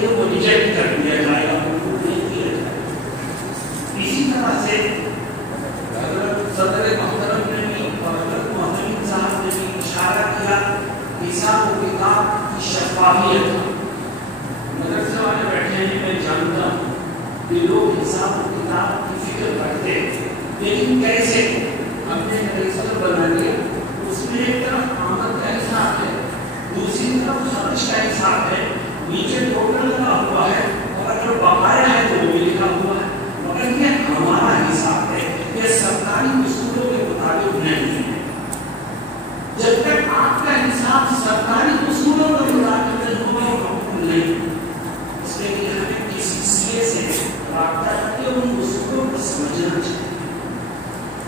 چاہیے وہ ریجیکٹ کر دیا جائے گا، قبول نہیں کیا جائے گا۔ اسی طرح سے حضرت صدر محترم نے بھی اور حضرت محترم صاحب نے بھی اشارہ کیا حساب و کتاب کی شفافیت۔ مدرسے والے بیٹھے ہیں، میں جانتا ہوں کہ لوگ حساب و کتاب کی فکر کرتے ہیں، لیکن کیسے؟ ہم نے رجسٹر بنا لیا، اس میں ایک طرف آمد کا حساب ہے، دوسری طرف خرچ کا حساب ہے، نیچے ٹوٹل لگا ہوا ہے اور اگر بقایا ہے تو وہ بھی لکھا ہوا ہے، مگر یہ ہمارا حساب ہے، یہ سرکاری اصولوں کے مطابق نہیں ہے۔ جب تک آپ کا حساب سرکاری اصولوں کے مطابق نہیں ہوگا وہ قبول نہیں۔ اس کے لیے ہمیں کسی سیے سے رابطہ کر کے ان اصولوں کو سمجھنا چاہیے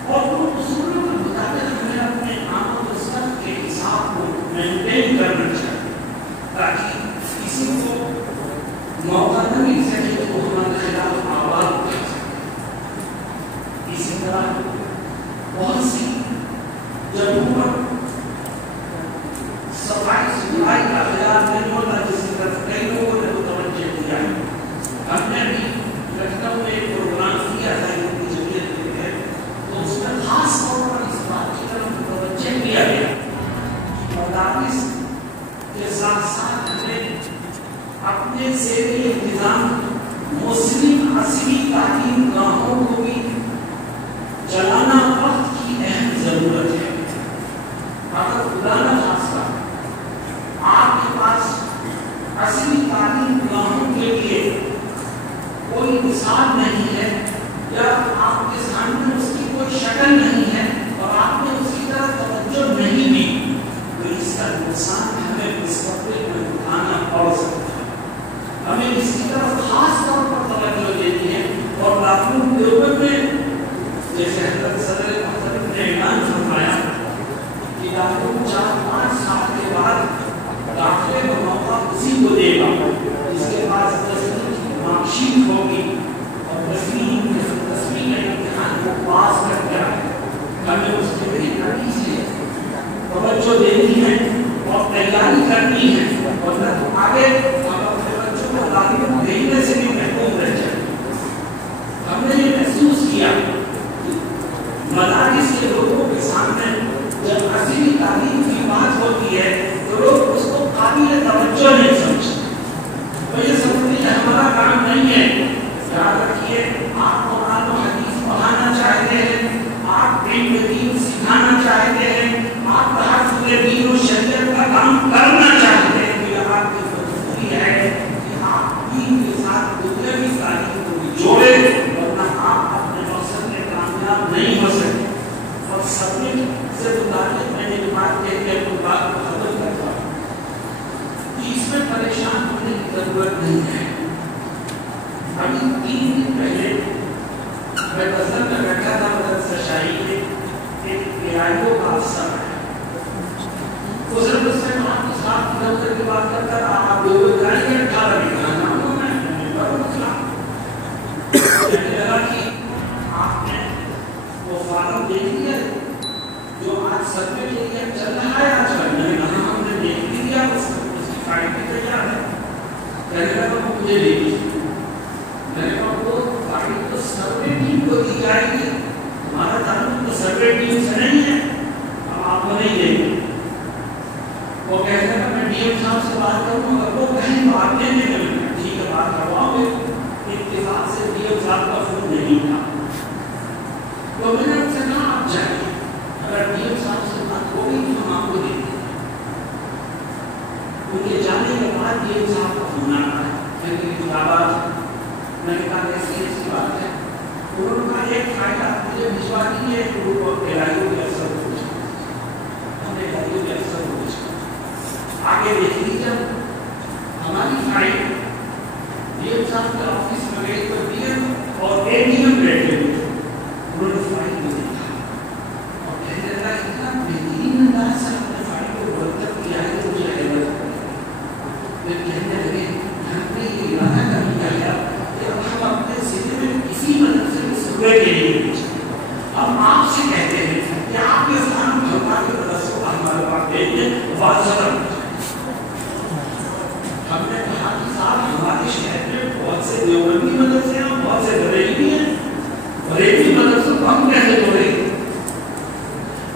اور ان اصولوں کے مطابق ہمیں اپنے آمد و صرف کے حساب کو مینٹین کرنا چاہیے تاکہ کسی کو موقع نہ مل سکے تو ہمارے خلاف آواز اٹھا سکے۔ اسی طرح بہت سی جگہوں پر صفائی ستھرائی کا خیال نہیں ہوتا جس کی طرف کئی لوگوں نے متوجہ کیا ہے۔ ہم نے بھی لکھنؤ میں ایک پروگرام کیا تھا ان کی جمعیت کے تحت، تو اس میں خاص طور پر اس بات کی طرف متوجہ کیا گیا کہ مدارس کے ساتھ ساتھ ہمیں اپنے زیر انتظام مسلم عصری تعلیم گاہوں کو بھی چلانا وقت کی اہم ضرورت ہے۔ اگر خدا نہ خاصہ آپ کے پاس عصری تعلیم گاہوں کے لیے کوئی مثال نہیں ہے یا آپ کے سامنے اس کی کوئی شکل نہیں ہے اور آپ نے اس کی طرف توجہ نہیں دی تو اس کا نقصان ہمیں مستقبل میں اٹھانا پڑ سکتا ہے۔ ہمیں اس کی طرف خاص طور پر توجہ دینی ہے اور دارالعلوم دیوبند میں جیسے حضرت صدر محترم نے اعلان فرمایا کہ دارالعلوم 4-5 سال کے بعد داخلے کا موقع اسی کو دے گا جس کے پاس 10ویں کی مارک شیٹ ہوگی اور 10ویں کا امتحان کو پاس کر کے آئے۔ ہمیں اس کے لیے توجہ دینی ہے اور تیاری کرنی ہے اور نہ تو آگے ہم اپنے بچوں کو تعلیم دینے سے بھی محفوظ رہ جائیں۔ ہم نے یہ محسوس کیا مدارس کے لوگوں کے سامنے جب عصری تعلیم کی بات ہوتی ہے تو لوگ اس کو قابل توجہ نہیں سمجھتے، تو یہ سمجھتے ہیں ہمارا کام نہیں ہے۔ یاد رکھیے آپ قرآن و حدیث پڑھانا چاہتے ہیں، آپ علم دین سکھانا چاہتے ہیں، آپ تحفظ دین و شریعت کا کام کرنا چاہتے ہیں تو یہ آپ کی مجبوری ہے کہ آپ دین کے ساتھ دنیاوی تعلیم کو بھی جوڑیں ورنہ آپ اپنے مقصد میں کامیاب نہیں ہو سکتے۔ اور سبمٹ سے متعلق میں نے بات کہہ کے اپنی بات کو ختم کرتا ہوں کہ اس میں پریشان ہونے کی ضرورت نہیں ہے۔ ابھی 3 دن پہلے میں بزر میں بیٹھا تھا مدرسہ شاہی میں، ایک پیائیوں کا افسر ہے، اس نے مجھ سے کہا کہ صاحب کی دفتر کی بات کرتا رہا آپ دیوبند جائیں گے 18 میں کہا ہوں میں بڑا مسئلہ کہنے لگا کہ آپ نے وہ فارم دیکھ لیا جو آج سروے کے لیے چل رہا ہے آج کل؟ میں نے کہا ہم نے دیکھ لیا اس کی فائل بھی تیار ہے۔ کہنے لگا وہ مجھے دے دیجیے۔ میں نے کہا وہ فائل تو سروے ٹیم کو دی جائے گی، ہمارا تعلق تو سروے ٹیم سے نہیں ہے، ہم آپ کو نہیں دیں گے۔ وہ کہتے ہیں میں ڈی ایم صاحب سے بات کروں اگر وہ کہیں تو آپ دیں گے، ٹھیک ہے بات کرواؤ گے۔ اتفاق سے ڈی ایم صاحب کا فون نہیں تھا تو میں نے ان سے کہا آپ جائیں، اگر ڈی ایم صاحب سے بات ہو گئی تو ہم آپ کو دیں گے۔ ان کے جانے کے بعد ڈی ایم صاحب کا فون آتا ہے، میں نے کہا میں نے کہا ایسی بات ہے، انہوں نے کہا ایک فائل آپ مجھے بھجوا دیجیے گروپ آف گہرائیوں کے افسر کو، ہم نے گہرائیوں کے افسر کو آگے دیکھ لیجیے ہماری فائل ڈی ایم صاحب کے آفس میں گئی تو ڈی ایم اور اے ڈی ایم بیٹھے ہوئے، انہوں نے فائل کو دیکھا اور کہنے لگا اتنا بہترین انداز سے ہم نے فائل کو مرتب کیا ہے کہ مجھے حیرت ہو گئی۔ پھر کہنے لگے ہم نے یہ ارادہ کر لیا ہے کہ ہم اپنے سینے میں کسی مدرسے میں سروے کے لیے ہم آپ سے کہتے ہیں کہ آپ کے فارم بھروا کے مدرسوں کو ہمارے پاس بھیج دیں، واضح ہم نے کہا کہ صاحب ہماری بہت سے دیوبندی مدرسے ہیں اور بہت سے بریلوی ہیں، بریلوی مدرسوں کو ہم کیسے جوڑیں گے؟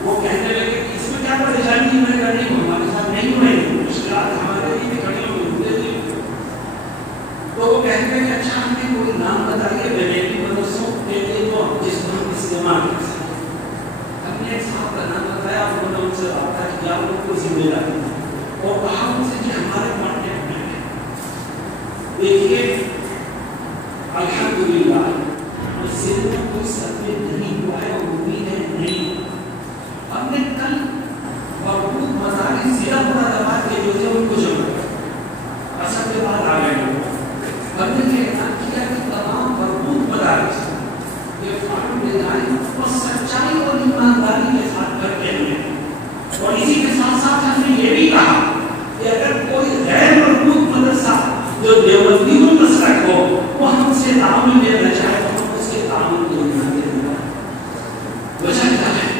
وہ کہنے لگے کہ اس میں کیا پریشانی ہے، میں کہا نہیں ہمارے ساتھ نہیں ہوئے، مشکلات ہمارے لیے بھی کھڑی ہوئی۔ تو وہ کہتے ہیں کہ اچھا ہم نے کوئی نام بتائیے بریلوی مدرسوں کے لیے جو جس کو ہم استعمال کر سکیں۔ ہم نے ایک صاحب کا نام بتایا، انہوں نے ان سے رابطہ کیا، ان کو ذمہ داری اور کہا ان سے کہ ہمارے کانٹیکٹ میں ہے۔ دیکھیے الحمدللہ اس سے کوئی سبب نہیں ہوا ہے اور امید ہے نہیں۔ ہم نے کل مربوط مدارس ضلع مرادآباد کے جو تھے ان کو جمع کیا، اصل کے بعد آ گئے لوگ۔ ہم نے یہ اعلان کیا کہ تمام مربوط مدارس یہ فارم ڈیزائن اور سچائی اور ایمانداری کے ساتھ کرتے ہیں، اور اسی کے ساتھ ساتھ ہم نے یہ بھی کہا کہ اگر کوئی غیر مربوط مدرسہ جو دیوبندی و مسلک ہو وہ ہم سے تعاون لینا چاہے تو ہم اس کے تعاون کو نہیں دیں گے۔ وجہ کیا ہے؟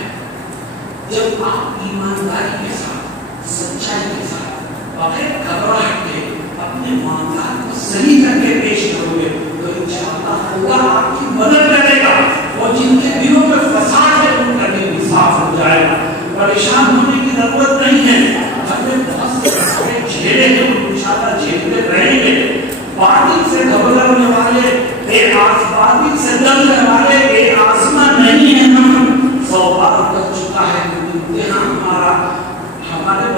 جب آپ ایمانداری کے ساتھ، سچائی کے ساتھ، بغیر گھبراہٹ کے اپنے معاملات کو صحیح کر کے پیش کرو گے تو انشاءاللہ اللہ آپ کی مدد کرے گا، اور جن کے دلوں میں فساد ہے ان کا دل بھی صاف ہو جائے گا۔ پریشان ہونے کی ضرورت نہیں ہے، ہم نے بہت سے مسائل جھیلے ہیں اور انشاءاللہ جھیلتے رہیں گے۔ باطل سے گھبرانے والے بے آس، باطل سے ڈرنے والے بے آزما نہیں ہیں، ہم 100 بار کر چکا ہے امتحان ہمارا، ہمارے